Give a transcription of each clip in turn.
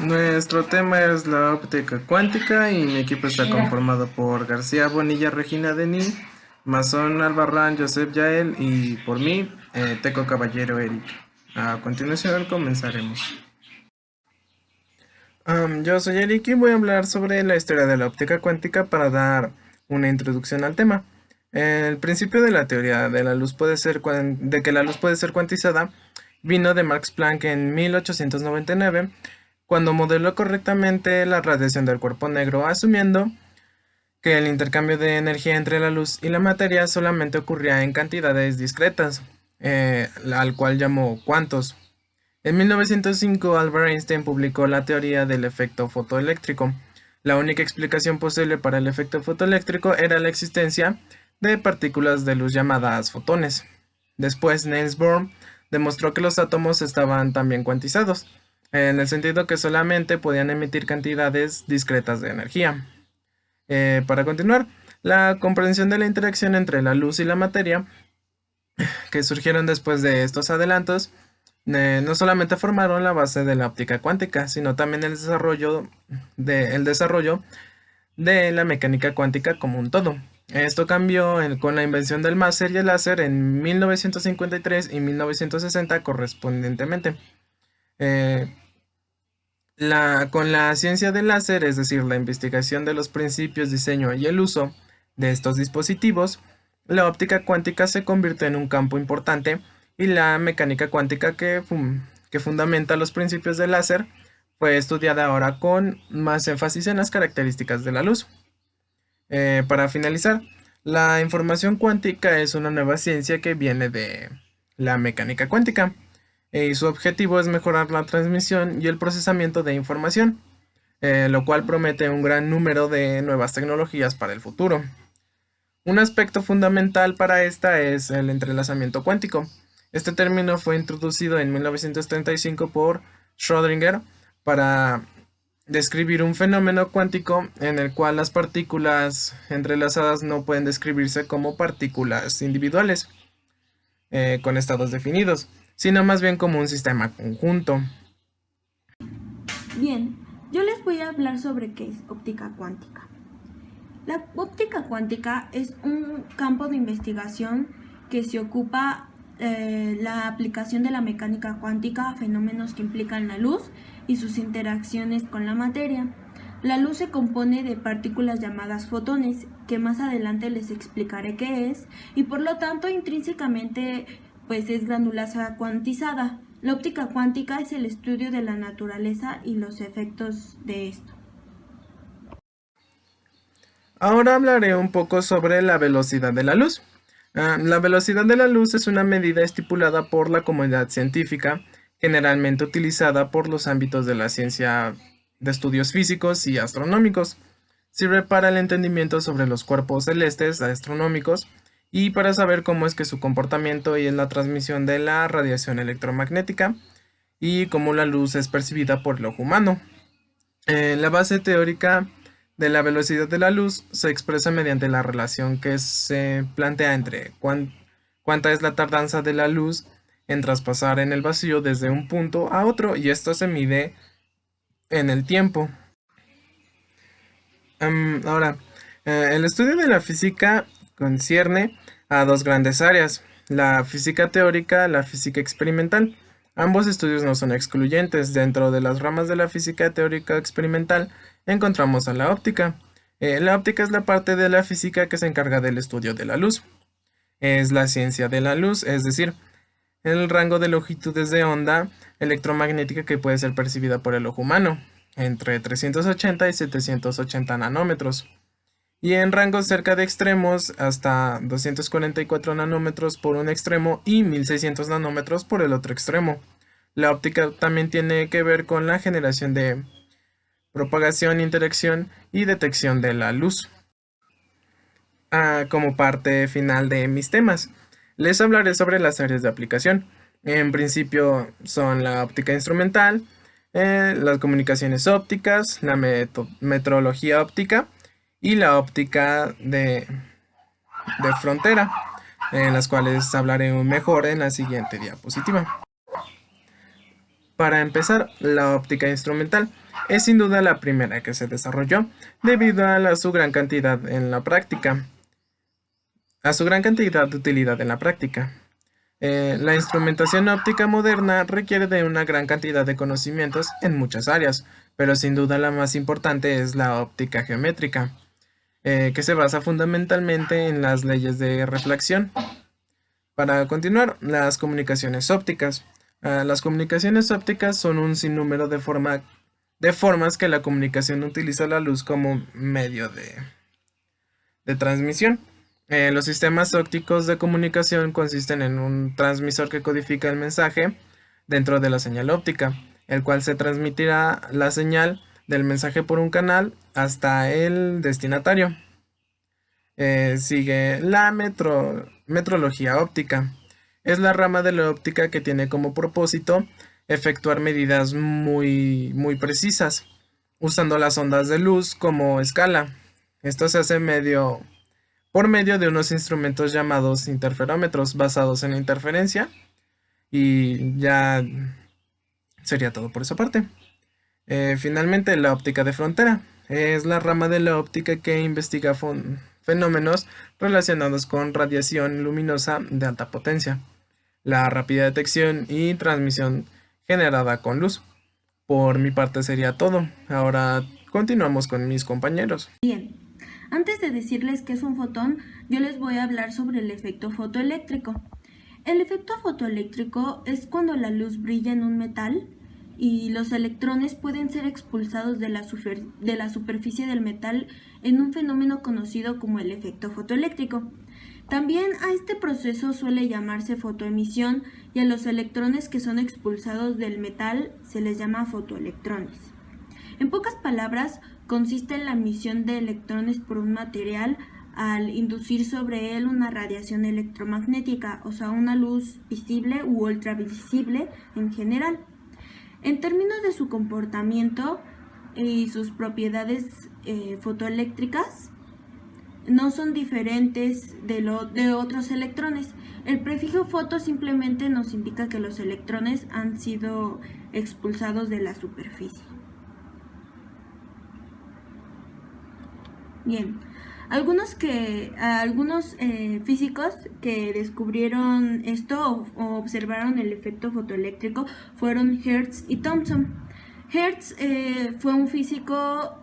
Nuestro tema es la óptica cuántica y mi equipo está conformado por García Bonilla, Regina Denis, Masón Albarrán, Joseph Yael y por mí, Teco Caballero Eric. A continuación comenzaremos. Yo soy Eric y voy a hablar sobre la historia de la óptica cuántica para dar una introducción al tema. El principio de la teoría de la luz de que la luz puede ser cuantizada vino de Max Planck en 1899, cuando modeló correctamente la radiación del cuerpo negro, asumiendo que el intercambio de energía entre la luz y la materia solamente ocurría en cantidades discretas, al cual llamó cuantos. En 1905, Albert Einstein publicó la teoría del efecto fotoeléctrico. La única explicación posible para el efecto fotoeléctrico era la existencia de partículas de luz llamadas fotones. Después, Niels Bohr demostró que los átomos estaban también cuantizados, en el sentido que solamente podían emitir cantidades discretas de energía. Para continuar, la comprensión de la interacción entre la luz y la materia, que surgieron después de estos adelantos, no solamente formaron la base de la óptica cuántica, sino también el desarrollo de la mecánica cuántica como un todo. Esto cambió con la invención del máser y el láser en 1953 y 1960 correspondientemente. Eh, con la ciencia del láser, es decir, la investigación de los principios, diseño y el uso de estos dispositivos, la óptica cuántica se convirtió en un campo importante y la mecánica cuántica que fundamenta los principios del láser fue estudiada ahora con más énfasis en las características de la luz. Para finalizar, la información cuántica es una nueva ciencia que viene de la mecánica cuántica y su objetivo es mejorar la transmisión y el procesamiento de información, lo cual promete un gran número de nuevas tecnologías para el futuro. Un aspecto fundamental para esta es el entrelazamiento cuántico. Este término fue introducido en 1935 por Schrödinger para describir un fenómeno cuántico en el cual las partículas entrelazadas no pueden describirse como partículas individuales con estados definidos, sino más bien como un sistema conjunto. Bien, yo les voy a hablar sobre qué es óptica cuántica. La óptica cuántica es un campo de investigación que se ocupa la aplicación de la mecánica cuántica a fenómenos que implican la luz y sus interacciones con la materia. La luz se compone de partículas llamadas fotones, que más adelante les explicaré qué es, y por lo tanto intrínsecamente pues es granulosa cuantizada. La óptica cuántica es el estudio de la naturaleza y los efectos de esto. Ahora hablaré un poco sobre la velocidad de la luz. La velocidad de la luz es una medida estipulada por la comunidad científica, generalmente utilizada por los ámbitos de la ciencia de estudios físicos y astronómicos. Sirve para el entendimiento sobre los cuerpos celestes astronómicos y para saber cómo es que su comportamiento y en la transmisión de la radiación electromagnética y cómo la luz es percibida por el ojo humano. La base teórica de la velocidad de la luz se expresa mediante la relación que se plantea entre cuánta es la tardanza de la luz en traspasar en el vacío desde un punto a otro, y esto se mide en el tiempo. Ahora, el estudio de la física concierne a dos grandes áreas: la física teórica, la física experimental. Ambos estudios no son excluyentes. Dentro de las ramas de la física teórica experimental encontramos a la óptica. La óptica es la parte de la física que se encarga del estudio de la luz. Es la ciencia de la luz, es decir, el rango de longitudes de onda electromagnética que puede ser percibida por el ojo humano, entre 380 y 780 nanómetros, y en rangos cerca de extremos hasta 244 nanómetros por un extremo y 1600 nanómetros por el otro extremo. La óptica también tiene que ver con la generación de propagación, interacción y detección de la luz. Como parte final de mis temas, les hablaré sobre las áreas de aplicación. En principio son la óptica instrumental, las comunicaciones ópticas, la metrología óptica y la óptica de frontera, en las cuales hablaré mejor en la siguiente diapositiva. Para empezar, la óptica instrumental es sin duda la primera que se desarrolló debido su gran cantidad en la práctica, a su gran cantidad de utilidad en la práctica. La instrumentación óptica moderna requiere de una gran cantidad de conocimientos en muchas áreas, pero sin duda la más importante es la óptica geométrica, que se basa fundamentalmente en las leyes de reflexión. Para continuar, las comunicaciones ópticas. Las comunicaciones ópticas son un sinnúmero de formas que la comunicación utiliza la luz como medio de transmisión. Los sistemas ópticos de comunicación consisten en un transmisor que codifica el mensaje dentro de la señal óptica, el cual se transmitirá la señal del mensaje por un canal hasta el destinatario. Sigue la metrología óptica. Es la rama de la óptica que tiene como propósito efectuar medidas muy precisas, usando las ondas de luz como escala. Esto se hace por medio de unos instrumentos llamados interferómetros basados en la interferencia. Y ya sería todo por esa parte. Finalmente, la óptica de frontera es la rama de la óptica que investiga fenómenos relacionados con radiación luminosa de alta potencia, la rápida detección y transmisión generada con luz. Por mi parte sería todo. Ahora continuamos con mis compañeros. Bien, antes de decirles qué es un fotón, yo les voy a hablar sobre el efecto fotoeléctrico. El efecto fotoeléctrico es cuando la luz brilla en un metal y los electrones pueden ser expulsados de la superficie del metal en un fenómeno conocido como el efecto fotoeléctrico. También a este proceso suele llamarse fotoemisión y a los electrones que son expulsados del metal se les llama fotoelectrones. En pocas palabras, consiste en la emisión de electrones por un material al inducir sobre él una radiación electromagnética, o sea, una luz visible u ultravisible en general. En términos de su comportamiento y sus propiedades fotoeléctricas, no son diferentes de otros electrones. El prefijo foto simplemente nos indica que los electrones han sido expulsados de la superficie. Bien, algunos físicos que descubrieron esto o observaron el efecto fotoeléctrico fueron Hertz y Thomson. Hertz fue un físico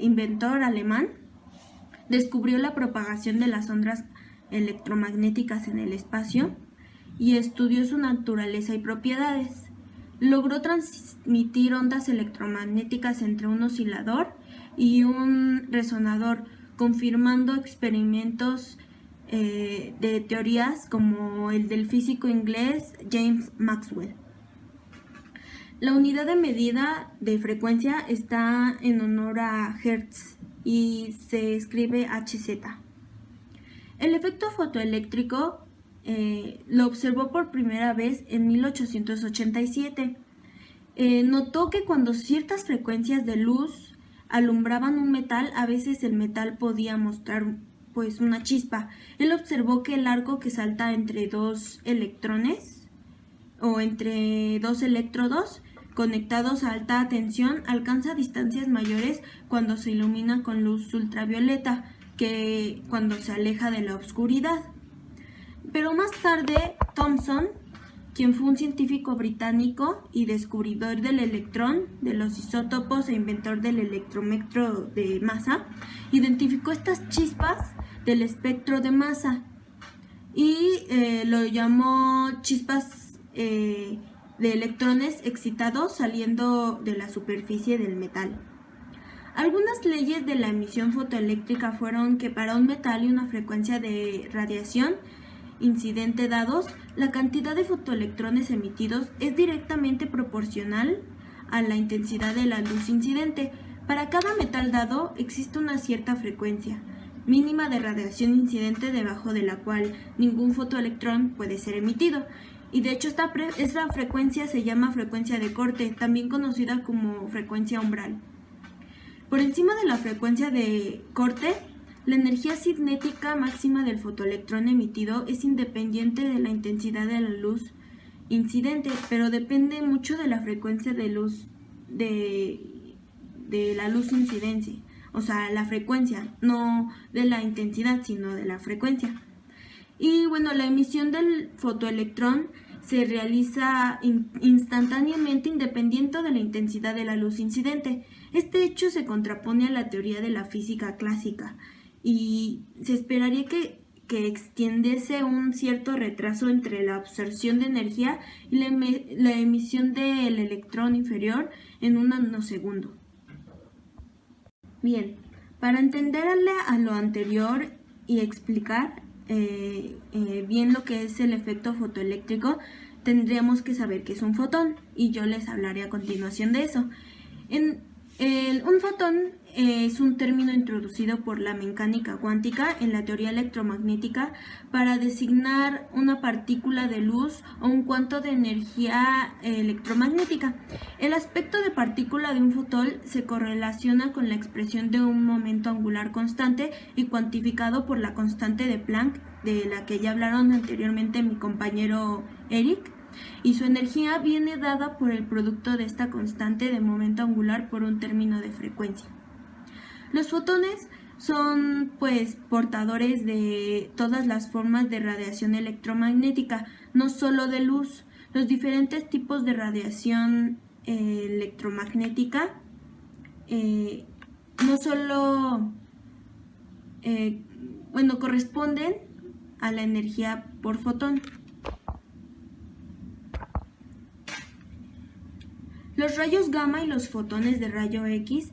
inventor alemán. Descubrió la propagación de las ondas electromagnéticas en el espacio y estudió su naturaleza y propiedades. Logró transmitir ondas electromagnéticas entre un oscilador y un resonador, confirmando experimentos de teorías como el del físico inglés James Maxwell. La unidad de medida de frecuencia está en honor a Hertz y se escribe Hz. El efecto fotoeléctrico lo observó por primera vez en 1887. Notó que cuando ciertas frecuencias de luz alumbraban un metal, a veces el metal podía mostrar pues una chispa. Él observó que el arco que salta entre dos electrones o entre dos electrodos conectados a alta tensión alcanza distancias mayores cuando se ilumina con luz ultravioleta que cuando se aleja de la oscuridad. Pero más tarde, Thomson, quien fue un científico británico y descubridor del electrón, de los isótopos e inventor del electrómetro de masa, identificó estas chispas del espectro de masa y lo llamó chispas de electrones excitados saliendo de la superficie del metal. Algunas leyes de la emisión fotoeléctrica fueron que para un metal y una frecuencia de radiación incidente dados, la cantidad de fotoelectrones emitidos es directamente proporcional a la intensidad de la luz incidente. Para cada metal dado existe una cierta frecuencia mínima de radiación incidente debajo de la cual ningún fotoelectrón puede ser emitido. Y de hecho esta frecuencia se llama frecuencia de corte, también conocida como frecuencia umbral. Por encima de la frecuencia de corte, la energía cinética máxima del fotoelectrón emitido es independiente de la intensidad de la luz incidente, pero depende mucho de la frecuencia de luz de la luz incidente, o sea, la frecuencia, no de la intensidad, sino de la frecuencia. Y bueno, la emisión del fotoelectrón se realiza instantáneamente independiente de la intensidad de la luz incidente. Este hecho se contrapone a la teoría de la física clásica y se esperaría que extendiese un cierto retraso entre la absorción de energía y la emisión del electrón inferior en un nanosegundo. Bien, para entenderle a lo anterior y explicar bien lo que es el efecto fotoeléctrico, tendríamos que saber qué es un fotón y yo les hablaré a continuación de eso. Un fotón es un término introducido por la mecánica cuántica en la teoría electromagnética para designar una partícula de luz o un cuanto de energía electromagnética. El aspecto de partícula de un fotón se correlaciona con la expresión de un momento angular constante y cuantificado por la constante de Planck, de la que ya hablaron anteriormente mi compañero Eric, y su energía viene dada por el producto de esta constante de momento angular por un término de frecuencia. Los fotones son pues portadores de todas las formas de radiación electromagnética, no solo de luz. Los diferentes tipos de radiación electromagnética no solo corresponden a la energía por fotón. Los rayos gamma y los fotones de rayo X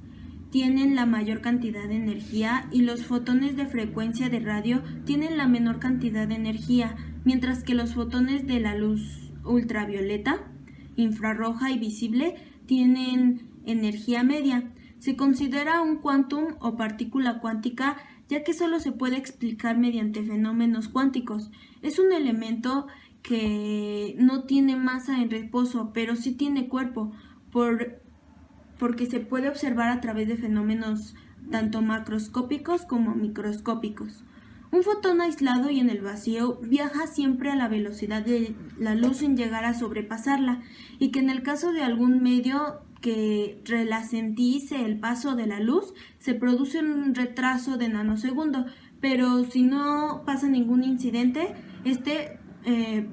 tienen la mayor cantidad de energía y los fotones de frecuencia de radio tienen la menor cantidad de energía, mientras que los fotones de la luz ultravioleta, infrarroja y visible tienen energía media. Se considera un quantum o partícula cuántica ya que solo se puede explicar mediante fenómenos cuánticos. Es un elemento que no tiene masa en reposo, pero sí tiene cuerpo, porque se puede observar a través de fenómenos tanto macroscópicos como microscópicos. Un fotón aislado y en el vacío viaja siempre a la velocidad de la luz sin llegar a sobrepasarla, y que en el caso de algún medio que relentice el paso de la luz, se produce un retraso de nanosegundo, pero si no pasa ningún incidente,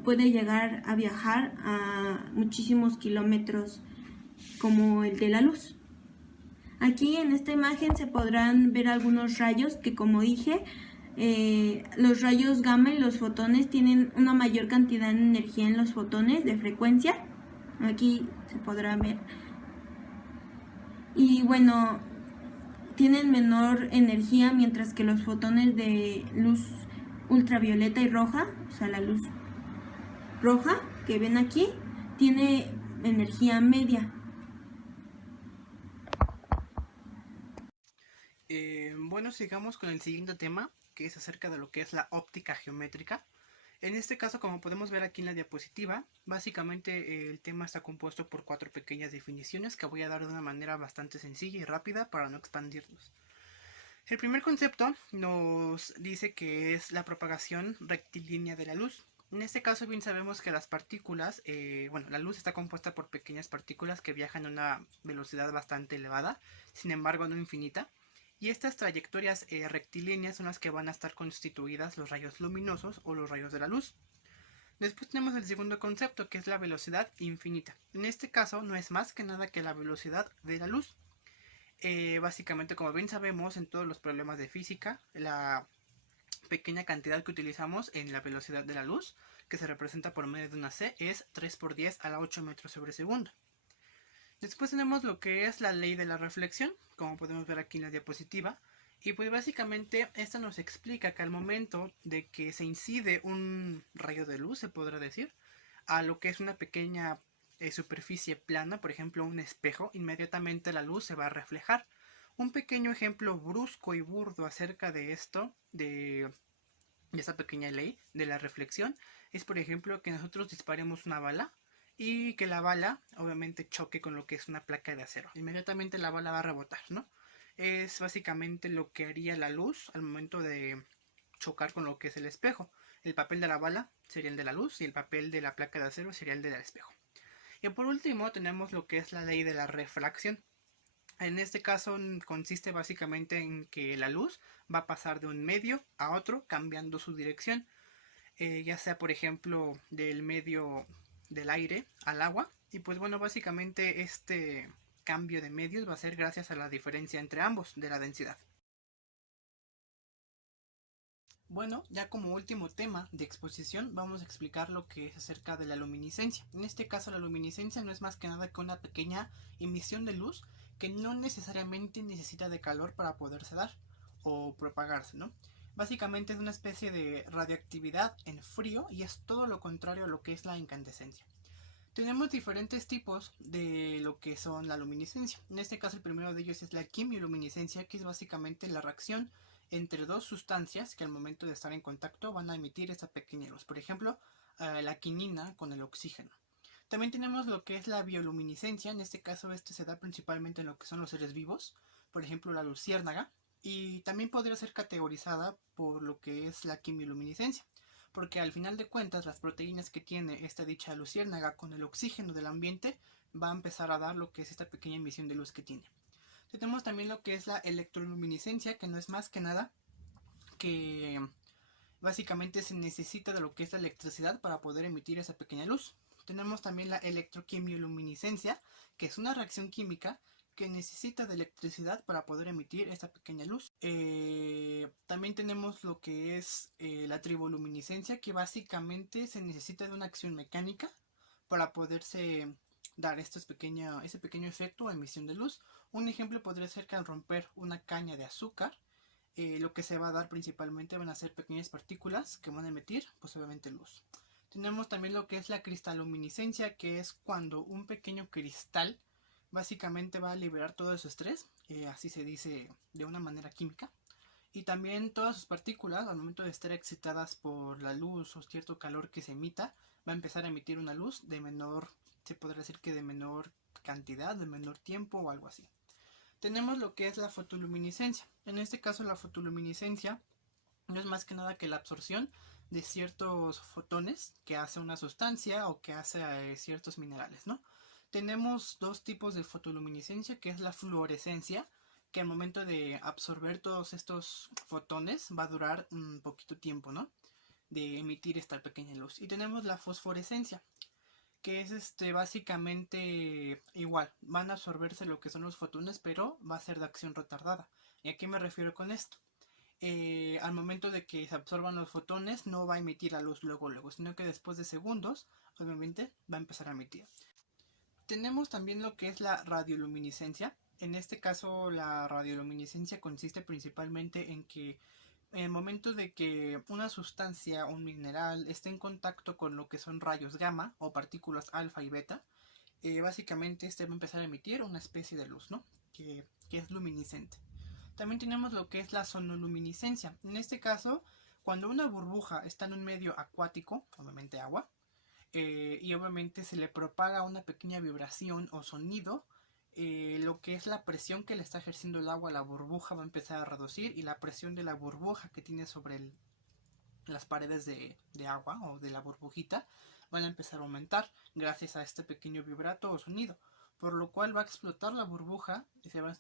puede llegar a viajar a muchísimos kilómetros como el de la luz. Aquí en esta imagen se podrán ver algunos rayos que, como dije, los rayos gamma y los fotones tienen una mayor cantidad de energía en los fotones de frecuencia. Aquí se podrá ver. Y bueno, tienen menor energía, mientras que los fotones de luz ultravioleta y roja, o sea, la luz roja que ven aquí, tiene energía media. Bueno, sigamos con el siguiente tema, que es acerca de lo que es la óptica geométrica. En este caso, como podemos ver aquí en la diapositiva, básicamente el tema está compuesto por 4 pequeñas definiciones que voy a dar de una manera bastante sencilla y rápida para no expandirnos. El primer concepto nos dice que es la propagación rectilínea de la luz. En este caso bien sabemos que las partículas, la luz está compuesta por pequeñas partículas que viajan a una velocidad bastante elevada, sin embargo no infinita. Y estas trayectorias rectilíneas son las que van a estar constituidas los rayos luminosos o los rayos de la luz. Después tenemos el segundo concepto, que es la velocidad infinita. En este caso no es más que nada que la velocidad de la luz. Básicamente, como bien sabemos, en todos los problemas de física, la pequeña cantidad que utilizamos en la velocidad de la luz, que se representa por medio de una c, es 3 por 10 a la 8 metros sobre segundo. Después tenemos lo que es la ley de la reflexión, como podemos ver aquí en la diapositiva. Y pues básicamente esta nos explica que al momento de que se incide un rayo de luz, se podrá decir, a lo que es una pequeña superficie plana, por ejemplo un espejo, inmediatamente la luz se va a reflejar. Un pequeño ejemplo brusco y burdo acerca de esto, de esta pequeña ley de la reflexión, es por ejemplo que nosotros disparemos una bala y que la bala obviamente choque con lo que es una placa de acero. Inmediatamente la bala va a rebotar, ¿no? Es básicamente lo que haría la luz al momento de chocar con lo que es el espejo. El papel de la bala sería el de la luz y el papel de la placa de acero sería el del espejo. Y por último tenemos lo que es la ley de la refracción. En este caso consiste básicamente en que la luz va a pasar de un medio a otro cambiando su dirección, ya sea por ejemplo del medio del aire al agua. Y pues bueno, básicamente este cambio de medios va a ser gracias a la diferencia entre ambos de la densidad. Bueno, ya como último tema de exposición vamos a explicar lo que es acerca de la luminiscencia. En este caso la luminiscencia no es más que nada que una pequeña emisión de luz que no necesariamente necesita de calor para poderse dar o propagarse, ¿no? Básicamente es una especie de radioactividad en frío y es todo lo contrario a lo que es la incandescencia. Tenemos diferentes tipos de lo que son la luminiscencia. En este caso el primero de ellos es la quimioluminiscencia, que es básicamente la reacción entre dos sustancias que al momento de estar en contacto van a emitir esta pequeña luz. Por ejemplo, la quinina con el oxígeno. También tenemos lo que es la bioluminiscencia. En este caso este se da principalmente en lo que son los seres vivos. Por ejemplo, la luciérnaga. Y también podría ser categorizada por lo que es la quimioluminiscencia, porque al final de cuentas las proteínas que tiene esta dicha luciérnaga con el oxígeno del ambiente va a empezar a dar lo que es esta pequeña emisión de luz que tiene. Tenemos también lo que es la electroluminiscencia, que no es más que nada que básicamente se necesita de lo que es la electricidad para poder emitir esa pequeña luz. Tenemos también la electroquimioluminiscencia, que es una reacción química que necesita de electricidad para poder emitir esta pequeña luz. También tenemos lo que es la triboluminiscencia, que básicamente se necesita de una acción mecánica para poderse dar ese pequeño efecto o emisión de luz. Un ejemplo podría ser que al romper una caña de azúcar, lo que se va a dar principalmente van a ser pequeñas partículas que van a emitir pues obviamente luz. Tenemos también lo que es la cristalominiscencia, que es cuando un pequeño cristal básicamente va a liberar todo su estrés, así se dice de una manera química, y también todas sus partículas al momento de estar excitadas por la luz o cierto calor que se emita, va a empezar a emitir una luz de menor, se podría decir que de menor cantidad, de menor tiempo o algo así. Tenemos lo que es la fotoluminiscencia. En este caso la fotoluminiscencia no es más que nada que la absorción de ciertos fotones que hace una sustancia o que hace ciertos minerales, ¿no? Tenemos dos tipos de fotoluminiscencia, que es la fluorescencia, que al momento de absorber todos estos fotones va a durar un poquito tiempo, ¿no? De emitir esta pequeña luz. Y tenemos la fosforescencia, que es básicamente igual, van a absorberse lo que son los fotones, pero va a ser de acción retardada. ¿Y a qué me refiero con esto? Al momento de que se absorban los fotones no va a emitir la luz luego, sino que después de segundos, obviamente, va a empezar a emitir. Tenemos también lo que es la radioluminiscencia. En este caso la radioluminiscencia consiste principalmente en que en el momento de que una sustancia, un mineral, esté en contacto con lo que son rayos gamma o partículas alfa y beta, básicamente este va a empezar a emitir una especie de luz, ¿no? Que es luminiscente. También tenemos lo que es la sonoluminiscencia. En este caso, cuando una burbuja está en un medio acuático, obviamente agua, y obviamente se le propaga una pequeña vibración o sonido, lo que es la presión que le está ejerciendo el agua a la burbuja va a empezar a reducir y la presión de la burbuja que tiene sobre las paredes de agua o de la burbujita van a empezar a aumentar gracias a este pequeño vibrato o sonido, por lo cual va a explotar la burbuja y se va a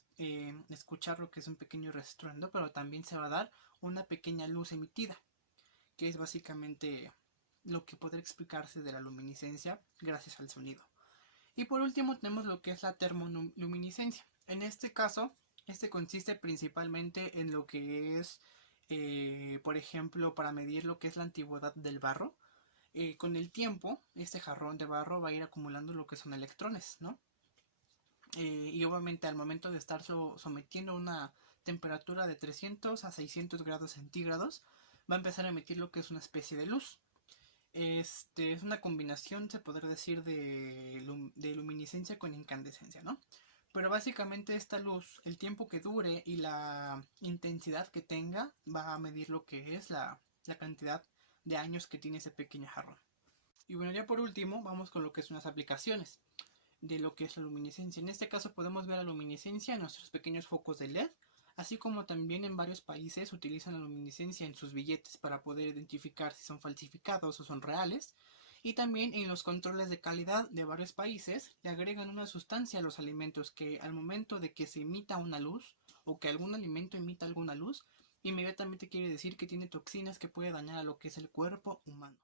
escuchar lo que es un pequeño restruendo, pero también se va a dar una pequeña luz emitida, que es básicamente lo que podría explicarse de la luminiscencia gracias al sonido. Y por último tenemos lo que es la termoluminiscencia. En este caso, este consiste principalmente en lo que es, por ejemplo, para medir lo que es la antigüedad del barro. Con el tiempo, este jarrón de barro va a ir acumulando lo que son electrones, ¿no? Y obviamente al momento de estar sometiendo a una temperatura de 300 a 600 grados centígrados, va a empezar a emitir lo que es una especie de luz. Es una combinación, se podría decir, de luminiscencia con incandescencia, ¿no? Pero básicamente esta luz, el tiempo que dure y la intensidad que tenga, va a medir lo que es la cantidad de años que tiene ese pequeño jarrón. Y bueno, ya por último, vamos con lo que son las aplicaciones de lo que es la luminiscencia. En este caso podemos ver la luminiscencia en nuestros pequeños focos de LED, así como también en varios países utilizan la luminiscencia en sus billetes para poder identificar si son falsificados o son reales. Y también en los controles de calidad de varios países le agregan una sustancia a los alimentos que al momento de que se emita una luz o que algún alimento emita alguna luz, inmediatamente quiere decir que tiene toxinas que puede dañar a lo que es el cuerpo humano.